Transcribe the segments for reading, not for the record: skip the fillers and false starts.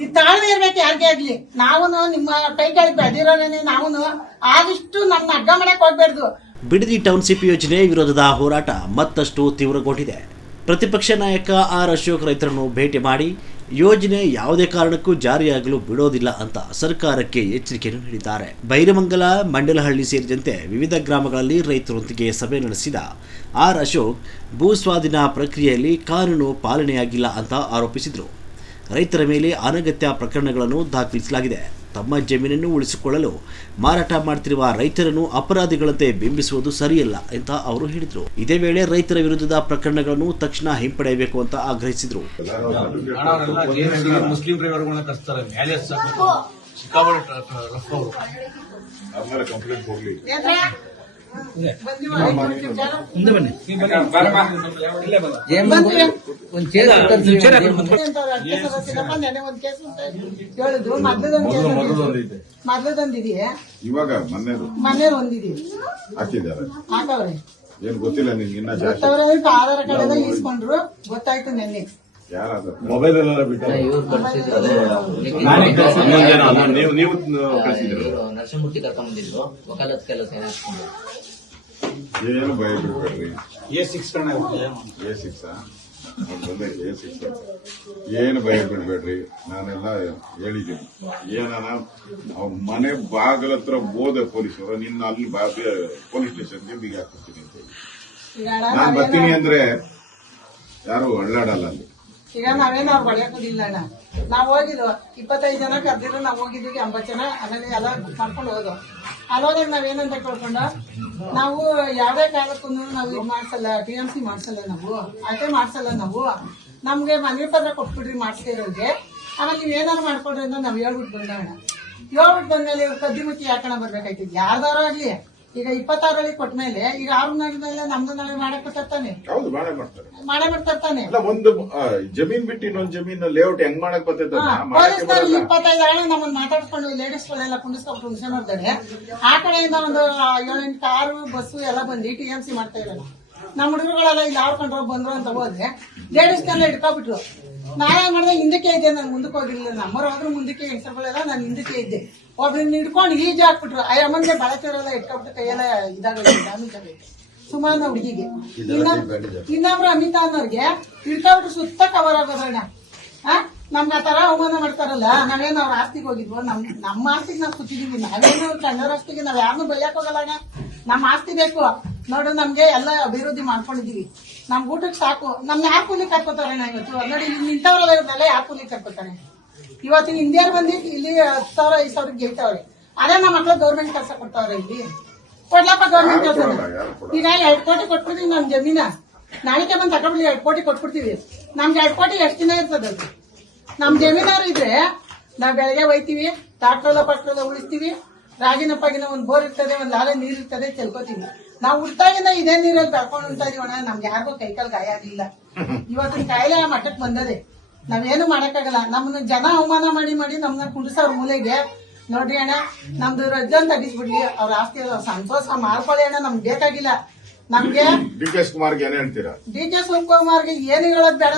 ಈ ತಾಳ್ಮೆ ಇರ್ಬೇಕು ಯಾರಿಗೇ ಆಗ್ಲಿ. ನಾವು ನಿಮ್ಮ ಕೈ ಕೆಳಗೆ ಬೆಳೆದಿರೋನೇ ನಾವು ಆದಷ್ಟು ನಮ್ಮ ಅಡ್ಡ ಮಾಡಕ್ ಹೋಗ್ಬೇಡ್ದು. ಬಿಡದಿ ಟೌನ್ಶಿಪ್ ಯೋಜನೆ ವಿರೋಧದ ಹೋರಾಟ ಮತ್ತಷ್ಟು ತೀವ್ರಗೊಂಡಿದೆ. ಪ್ರತಿಪಕ್ಷ ನಾಯಕ ಆರ್ ಅಶೋಕ್ ರೈತರನ್ನು ಭೇಟಿ ಮಾಡಿ ಯೋಜನೆ ಯಾವುದೇ ಕಾರಣಕ್ಕೂ ಜಾರಿಯಾಗಲು ಬಿಡೋದಿಲ್ಲ ಅಂತ ಸರ್ಕಾರಕ್ಕೆ ಎಚ್ಚರಿಕೆಯನ್ನು ನೀಡಿದ್ದಾರೆ. ಬೈರಮಂಗಲ, ಮಂಡಲಹಳ್ಳಿ ಸೇರಿದಂತೆ ವಿವಿಧ ಗ್ರಾಮಗಳಲ್ಲಿ ರೈತರೊಂದಿಗೆ ಸಭೆ ನಡೆಸಿದ ಆರ್ ಅಶೋಕ್ ಭೂ ಸ್ವಾಧೀನ ಪ್ರಕ್ರಿಯೆಯಲ್ಲಿ ಕಾನೂನು ಪಾಲನೆಯಾಗಿಲ್ಲ ಅಂತ ಆರೋಪಿಸಿದರು. ರೈತರ ಮೇಲೆ ಅನಗತ್ಯ ಪ್ರಕರಣಗಳನ್ನು ದಾಖಲಿಸಲಾಗಿದೆ. ತಮ್ಮ ಜಮೀನನ್ನು ಉಳಿಸಿಕೊಳ್ಳಲು ಮಾರಾಟ ಮಾಡುತ್ತಿರುವ ರೈತರನ್ನು ಅಪರಾಧಿಗಳಂತೆ ಬಿಂಬಿಸುವುದು ಸರಿಯಲ್ಲ ಅಂತ ಅವರು ಹೇಳಿದರು. ಇದೇ ವೇಳೆ ರೈತರ ವಿರುದ್ಧದ ಪ್ರಕರಣಗಳನ್ನು ತಕ್ಷಣ ಹಿಂಪಡೆಯಬೇಕು ಅಂತ ಆಗ್ರಹಿಸಿದರು. ಮುಸ್ಲಿಂ ಡ್ರೈವರ್ಗಳನ್ನ ಕಳಿಸ್ತಾರೆ ಮೇಲೆ ಮೊದಲದೊಂದಿದೆಯಾ ಇವಾಗ ಮನೆ ಒಂದಿದೀವಿ ಹಾಕವ್ರೆ ಏನ್ ಗೊತ್ತಿಲ್ಲ ನಿನ್ಗೆ ಆಧಾರ ಕಾರ್ಡ್ ಎಲ್ಲ ಈಸ್ಕೊಂಡ್ರು ಗೊತ್ತಾಯ್ತು ನೆನ್ನೆ. ಮೊಬೈಲ್ ಎಲ್ಲ ನರಸಿಂಹಮೂರ್ತಿ ಕರ್ಕೊಂಡ್ಬಂದಿದ್ರು ವಕಾಲತ್ ಕೆಲಸ ಏನು ಭಯ ಬಿಡ್ಬೇಡ್ರಿ. ಏನು ಭಯ ಬಿಡ್ಬೇಡ್ರಿ. ನಾನೆಲ್ಲ ಹೇಳಿದ್ದೀನಿ. ಏನಾನ ಅವ್ರ ಮನೆ ಬಾಗಿಲ ಹತ್ರ ಹೋದ ಪೊಲೀಸರು ನಿನ್ನ ಅಲ್ಲಿ ಪೊಲೀಸ್ ಸ್ಟೇಷನ್ಗೆ ಬಿಗಿ ಹಾಕಿಸ್ತೀನಿ ಅಂತ ಹೇಳಿ ನಾನ್ ಬರ್ತೀನಿ ಅಂದ್ರೆ ಯಾರು ಅಳ್ಳಾಡಲ್ಲ ಅಲ್ಲಿ. ಈಗ ನಾವೇನು ಅವ್ರು ಹೊಡೆಯೋದಿಲ್ಲ ಅಣ್ಣ. ನಾವ್ ಹೋಗಿದ್ವು 25 ಜನ ಕರ್ದಿದ್ರು. ನಾವ್ ಹೋಗಿದ್ವಿ 80 ಜನ ಆಮೇಲೆ ಎಲ್ಲ ಮಾಡ್ಕೊಂಡು ಹೋದ್ವು. ಅಲ್ಲೋದಾಗ ನಾವೇನಂತ ಕೇಳ್ಕೊಂಡು ನಾವು ಯಾವ್ದೇ ಕಾಲಕ್ಕೂ ನಾವು ಇದು ಮಾಡ್ಸಲ್ಲ, TMC ಮಾಡ್ಸಲ್ಲ, ನಾವು ಅಟೆ ಮಾಡ್ಸಲ್ಲ. ನಾವು ನಮ್ಗೆ ಮನವಿ ಪತ್ರ ಕೊಟ್ಬಿಡ್ರಿ ಮಾಡಿಸ್ತಿರೋರಿಗೆ. ಆಮೇಲೆ ನೀವ್ ಏನಾರು ಮಾಡ್ಕೊಡ್ರಿ ಅಂತ ನಾವ್ ಹೇಳ್ಬಿಟ್ಟು ಬಂದವಣ್ಣ. ಹೇಳ್ಬಿಟ್ಟು ಬಂದ್ಮೇಲೆ ಇವ್ರು ಕದ್ದಿ ಮುಚ್ಚಿ ಯಾಕಣ ಬರ್ಬೇಕಾಯ್ತು ಯಾರ್ದಾರು ಆಗ್ಲಿ. ಈಗ 26 ಕೊಟ್ಮೇಲೆ ಈಗ 6 ಮೇಲೆ ನಮ್ದು ನಾವೇ ಮಾಡಕ್ ಬರ್ತಾನೆ. ಹೌದು ಮಾಡೇ ಮಾಡ್ತಾರೆ. ಒಂದು ಜಮೀನ್ ಬಿಟ್ಟು ಇನ್ನೊಂದು ಜಮೀನ್ ಲೇಔಟ್ ಹೆಂಗ್ ಮಾಡಕ್ ಬರ್ತೈತೆ. ಪೊಲೀಸ್ನವ್ರು 25 ನಮ್ಮನ್ನ ಮಾತಾಡ್ಸ್ಕೊಂಡು ಲೇಡೀಸ್ಗಳೆಲ್ಲ ಕುಂಡಿಸ್ಕೊಂಡು ಹುಣಸನವ್ರದಡೆ ಆ ಕಡೆಯಿಂದ ಒಂದು 7-8 ಕಾರು ಬಸ್ಸು ಎಲ್ಲ ಬಂದು TMC ಮಾಡ್ತಾ ಇರಲ್ಲ. ನಮ್ಮ ಹುಡುಗರುಗಳೆಲ್ಲ ಇಲ್ಲಿ ಯಾವ್ಕೊಂಡ್ರು ಬಂದ್ರು ಅಂತ ಹೋದ್ರೆ ಲೇಡೀಸ್ನೆಲ್ಲ ಇಟ್ಕೊಬಿಟ್ರು. ನಾನೇ ಮಾಡಿದೆ ಹಿಂದಕ್ಕೆ ಇದ್ದೆ, ನಾನು ಮುಂದಕ್ಕೆ ಹೋಗಿರ್ಲಿಲ್ಲ. ನಮ್ಮವ್ರು ಹೋದ್ರು ಮುಂದಕ್ಕೆ ಹೆಂಗಸರುಗಳೆಲ್ಲ ನಾನು ಹಿಂದಕ್ಕೆ ಇದ್ದೆ. ಒಬ್ರನ್ನ ಹಿಡ್ಕೊಂಡು ಈಜಿ ಹಾಕ್ಬಿಟ್ರು. ಆ ಅಮ್ಮನ್ಗೆ ಬಳತಿರೋಲ್ಲ ಇಟ್ಕೊಬಿಟ್ಟು ಕೈಯೆಲ್ಲ ಡ್ಯಾಮೇಜ್ ಸುಮಾರು ಹುಡುಗಿಗೆ. ಇನ್ನೊಬ್ರು ಅಮಿತಾ ಅನ್ನೋರ್ಗೆ ಹಿಡ್ಕೊಬಿಟ್ರು ಸುತ್ತ ಕವರ್ ಆಗೋದಣ್ಣ. ನಮ್ಗೆ ಆ ತರ ಅವಮಾನ ಮಾಡ್ತಾರಲ್ಲ. ನಾವೇನು ಅವ್ರ ಆಸ್ತಿಗೆ ಹೋಗಿದ್ವು, ನಮ್ಮ ಆಸ್ತಿಗೆ ನಾವು ಕೂತಿದೀವಿ. ನಾವೇನು ಕಣ್ಣರ ಆಸ್ತಿಗೆ ನಾವ್ ಯಾರನ್ನೂ ಬೈಯಕ್ ಹೋಗಲ್ಲ ಅಣ್ಣ. ನಮ್ಮ ಆಸ್ತಿ ಬೇಕು ನೋಡು. ನಮ್ಗೆ ಎಲ್ಲ ಅಭಿವೃದ್ಧಿ ಮಾಡ್ಕೊಂಡಿದೀವಿ. ನಮ್ ಊಟಕ್ಕೆ ಸಾಕು. ನಮ್ನ ಯಾರು ಕೂಲಿ ಕರ್ಕೋತಾರಣ್ಣ ಇವತ್ತು ನೋಡಿ. ಇಲ್ಲಿ ನಿಂತವ್ರಲ್ಲ ಇವ್ರನ್ನೆಲ್ಲ ಯಾರು ಕೂಲಿ ಕರ್ಕೋತಾನೆ. ಇವತ್ತಿನ ಇಂಡಿಯಾರ್ ಬಂದು ಇಲ್ಲಿ 10,000 5,000 ಗೆಲ್ತಾವ್ರೆ. ಅದೇ ನಮ್ಮ ಮಕ್ಳು ಗೌರ್ಮೆಂಟ್ ಕೆಲಸ ಕೊಡ್ತಾವ್ರೆ. ಇಲ್ಲಿ ಕೊಡ್ಲಪ್ಪ ಗೌರ್ಮೆಂಟ್ ಕೆಲಸ. ಈಗ 2 ಕೋಟಿ ಕೊಟ್ಬಿಡ್ತೀವಿ ನಮ್ ಜಮೀನ. ನಾಳೆಗೆ ಬಂದು ತಗೊಂಡ್ಬಿಡಿ 2 ಕೋಟಿ ಕೊಟ್ಬಿಡ್ತೀವಿ. ನಮ್ಗೆ 2 ಕೋಟಿ ಎಷ್ಟು ದಿನ ಇರ್ತದ? ನಮ್ ಜಮೀನಾರು ಇದ್ರೆ ನಾವ್ ಬೆಳಗ್ಗೆ ಒಯ್ತೀವಿ, ಟ್ರಾಕ್ಟರ್ ಪಟ್ರಲ್ಲ ಉಳಿಸ್ತೀವಿ. ರಾಗಿನ ಪಾಗಿನ ಒಂದ್ ಬೋರ್ ಇರ್ತದೆ, ಒಂದ್ ಲಾಲೆ ನೀರ್ ಇರ್ತದೆ, ಚೆಲ್ಕೋತೀವಿ. ನಾವು ಹುಟ್ಟಾಗಿಂದ ಇದೇ ನೀರಲ್ಲಿ ಬೆಳ್ಕೊಂಡು ಉಂಟಾ ಇದೀವಣ್ಣ. ನಮ್ಗೆ ಯಾರಿಗೂ ಕೈಕಾಲ್ ಗಾಯ ಆಗಿಲ್ಲ. ಇವತ್ತಿನ ಕಾಯಿಲೆ ಆ ಮಟ್ಟಕ್ಕೆ ಬಂದದೆ. ನಾವೇನು ಮಾಡಕ್ಕಾಗಲ್ಲ. ನಮ್ಮನ್ನ ಜನ ಅವಮಾನ ಮಾಡಿ ನಮ್ನ ಕುಂಡಿಸೋರ್ ಮೂಲೆಗೆ ನೋಡ್ರಿ ಅಣ್ಣ. ನಮ್ದು ರಜ್ಜನ್ ತಗಿಸ್ಬಿಡ್ಲಿ. ಅವ್ರ ಆಸ್ತಿ ಸಂತೋಷ ಮಾಡ್ಕೊಳ್ಳಿ ಅಣ್ಣ. ನಮ್ಗೆ ಬೇಕಾಗಿಲ್ಲ. ನಮ್ಗೆ DK ಶಿವಕುಮಾರ್ಗೆ ಏನ್ ಹೇಳ್ತೀರಾ? DK ಶಿವಕುಮಾರ್ಗೆ ಏನು ಹೇಳೋದ್ ಬೇಡ.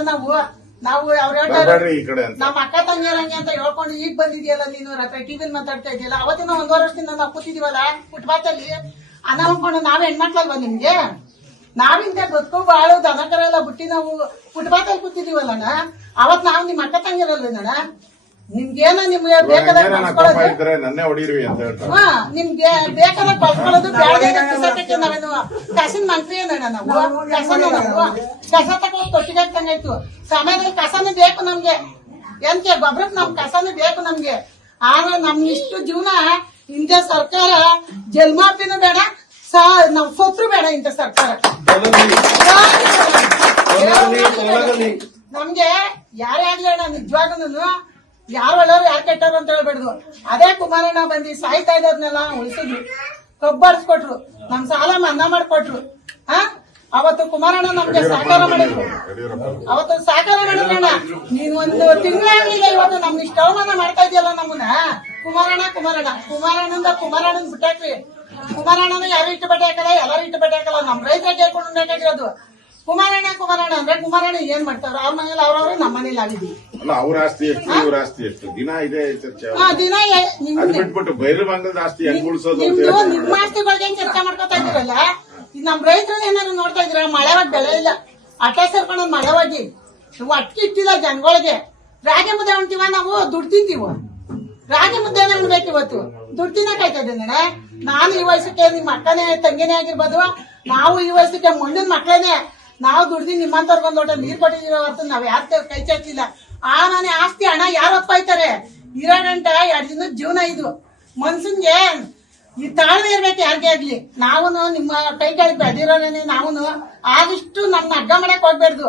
ನಾವು ಅವ್ರು ಹೇಳ್ತಾರೆ ನಮ್ಮ ಅಕ್ಕ ತಂಗಿಯರಂಗೆ ಅಂತ ಹೇಳ್ಕೊಂಡು ಈಗ ಬಂದಿದ್ಯಲ್ಲ ನೀನು ಟಿವಿಲಿ ಮಾತಾಡ್ತಾ ಇದೆಯಲ್ಲ. ಅವತ್ತಿನ 1.5 ವರ್ಷದಿಂದ ನಾವು ಕೂತಿದೀವಲ್ಲ ಫುಟ್ಪಾತಲ್ಲಿ ಅನ್ನ ಹೊಂದ್ಕೊಂಡು ನಾವೇ ಹೆಣ್ಮಕ್ಳಲ್ವಾ ನಿಮ್ಗೆ? ನಾವಿಂತ ಬದುಕು ಬಾಳು ದನಕರ ಎಲ್ಲ ಬಿಟ್ಟು ನಾವು ಫುಟ್ಪಾತಲ್ಲಿ ಕೂತಿದೀವಲ್ಲಣ್ಣ. ಅವತ್ ನಾವು ನಿಮ್ಮ ಅಕ್ಕ ತಂಗಿರಲ್ವೇನಣ್ಣ? ನಿಮ್ಗೇನ ನಿಮ್ಗೆ ಬೇಕಾದಾಗ ನಿಮ್ಗೆ ಬೇಕಾದಾಗ ಕಳ್ಕೊಳ್ಳೋದು ಬೇಡಕ್ಕೆ ನಾವೇನು ಕಸಿನ ಮಂತ್ರಿ ಏನಣ್ಣ? ನಾವು ಕಸ ತಗೊಂಡು ತೊಟ್ಟಿಗೆ ಹಾಕ್ತಂಗಾಯ್ತು. ಸಮಯದಲ್ಲಿ ಕಸನೇ ಬೇಕು ನಮ್ಗೆ. ಎಂತ ಗೊಬ್ಬರಕ್ಕೆ ನಮ್ ಕಸನೇ ಬೇಕು ನಮ್ಗೆ. ಆದ್ರೆ ನಮ್ ಇಷ್ಟು ಜೀವನ ಇಂಥ ಸರ್ಕಾರ ಜಲ್ಮಾಪಿನೂ ಬೇಡ, ನಮ್ ಸೊತ್ರು ಬೇಡ ಇಂಥ ಸರ್ಕಾರ. ನಮ್ಗೆ ಯಾರೇ ಆಗ್ಲಿ ಅಣ್ಣ, ನಿಜವಾಗೂ ಯಾರು ಒಳ್ಳೆಯವ್ರು ಯಾರು ಕೆಟ್ಟವ್ರು ಅಂತ ಹೇಳ್ಬೇಡ್ದು. ಅದೇ ಕುಮಾರಣ್ಣ ಬಂದು ಸಾಯ್ತಾ ಇದ್ದವ್ರನ್ನೆಲ್ಲ ಉಳಿಸಿದ್ರು, ಕಬ್ಬಾಡಿಸ್ಕೊಟ್ರು, ನಮ್ ಸಾಲ ಮನ್ನಾ ಮಾಡ್ಕೊಟ್ರು. ಅವತ್ತು ಕುಮಾರಣ್ಣ ನಮ್ಗೆ ಸಹಕಾರ ಮಾಡಿದ್ರು. ಅವತ್ತು ಸಹಕಾರ ಮಾಡಿದ್ರಣ್ಣ. ನೀನ್ ಒಂದು ತಿಂಗಳಾಗ್ಲಿಲ್ಲ ಇವತ್ತು ನಮ್ಗೆ ಇಷ್ಟ ಅವಮಾನ ಮಾಡ್ತಾ ಇದೆಯಲ್ಲ ನಮ್ಮನ್ನ. ಕುಮಾರಣ್ಣನ ಬಿಟ್ಟಾಕ್ರಿ. ಕುಮಾರಣ್ಣನ ಯಾರು ಇಟ್ಟು ಬಟ್ಟೆ ಹಾಕಲ್ಲ, ಎಲ್ಲರೂ ಇಟ್ಟು ಬಟ್ಟೆ ಹಾಕಲ್ಲ. ನಮ್ ರೈತರಿಗೆ ಹೇಳ್ಕೊಂಡು ಬೇಕಾಗಿರೋದು ಕುಮಾರಣ್ಣ ಅಂದ್ರೆ ಕುಮಾರಣ್ಣ ಏನ್ ಮಾಡ್ತಾರ ಅವ್ರ ಮನೇಲಿ ಅವ್ರವ್ರು ನಮ್ಮ ಮನೇಲಿ ಆಗಿದ್ದೀವಿ. ಅಲ್ಲ ಅವ್ರ ಆಸ್ತಿ ಎಷ್ಟು ಇವ್ರ ಆಸ್ತಿ ಎಷ್ಟು ದಿನ ಇದೆ ಚರ್ಚೆ. ದಿನ ಅದ್ ಬಿಟ್ಬಿಟ್ಟು ಬೈರಮಂಗಲದ ಆಸ್ತಿ ಹೆಂಗ್ ಉಳಿಸೋದು ಅಂತ ನಿಮ್ದು ಹೇಳ್ತಾರೆ. ನಿಮ್ಮ ಆಸ್ತಿಗಳಿಗೆ ಚರ್ಚೆ ಮಾಡ್ಕೊತಾ ಇದೀರಲ್ಲ, ನಮ್ ರೈತರು ಏನಾದ್ರು ನೋಡ್ತಾ ಇದೀರ? ಮಳೆವಾಗಿ ಬೆಳೆ ಇಲ್ಲ, ಅಟ್ಟ ಸೇರ್ಕೊಂಡ್ ಮಳೆವಾಗಿ ನಾವು ಅಟ್ಟಿ ಇಟ್ಟಿಲ್ಲ ಜನಗಳಿಗೆ. ರಾಗಿ ಮುದ್ದೆ ಉಣ್ತೀವ, ನಾವು ದುಡ್ಡು ತಿಂತೀವ. ರಾಗಿ ಮುದ್ದೆನೇ ಉಣ್ಬೇಕು ಇವತ್ತು, ದುಡ್ಡು ತಿನ್ನಕಾಯ್ತಾ ಇದ್ದೇನೆ. ನಾನು ಈ ವಯಸ್ಸಕ್ಕೆ ನಿಮ್ ಅಕ್ಕನೇ ತಂಗಿನೇ ಆಗಿರ್ಬೋದು, ನಾವು ಈ ವಯಸ್ಸಕ್ಕೆ ಮುಂದಿನ ಮಕ್ಕಳೇನೆ. ನಾವು ದುಡ್ದು ನಿಮ್ಮಂತವ್ರಿಗೊಂದು ಲೋಟ ನೀರ್ ಕೊಟ್ಟಿದೀವಿ ಹೊರತು ನಾವ್ ಯಾರ ಕೈ ಚಾಚಿಲ್ಲ. ಆ ಮನೆ ಆಸ್ತಿ ಹಣ ಯಾರಪ್ಪ ಆಯ್ತಾರೆ? ಇರೋ ಗಂಟ 2 ದಿನದ ಜೀವನ ಇದು. ಮನ್ಸನ್ಗೆ ಈ ತಾಳ್ಮೆ ಇರ್ಬೇಕು ಯಾರಿಗೆ ಆಗ್ಲಿ. ನಾವು ನಿಮ್ಮ ಕೈ ಕೆಳಗೆ ಬೆಳೆದಿರೋನೇನೆ. ನಾವು ಆದಷ್ಟು ನಮ್ನ ಅಡ್ಡ ಮಾಡಕ್ ಹೋಗ್ಬೇಡ್ದು.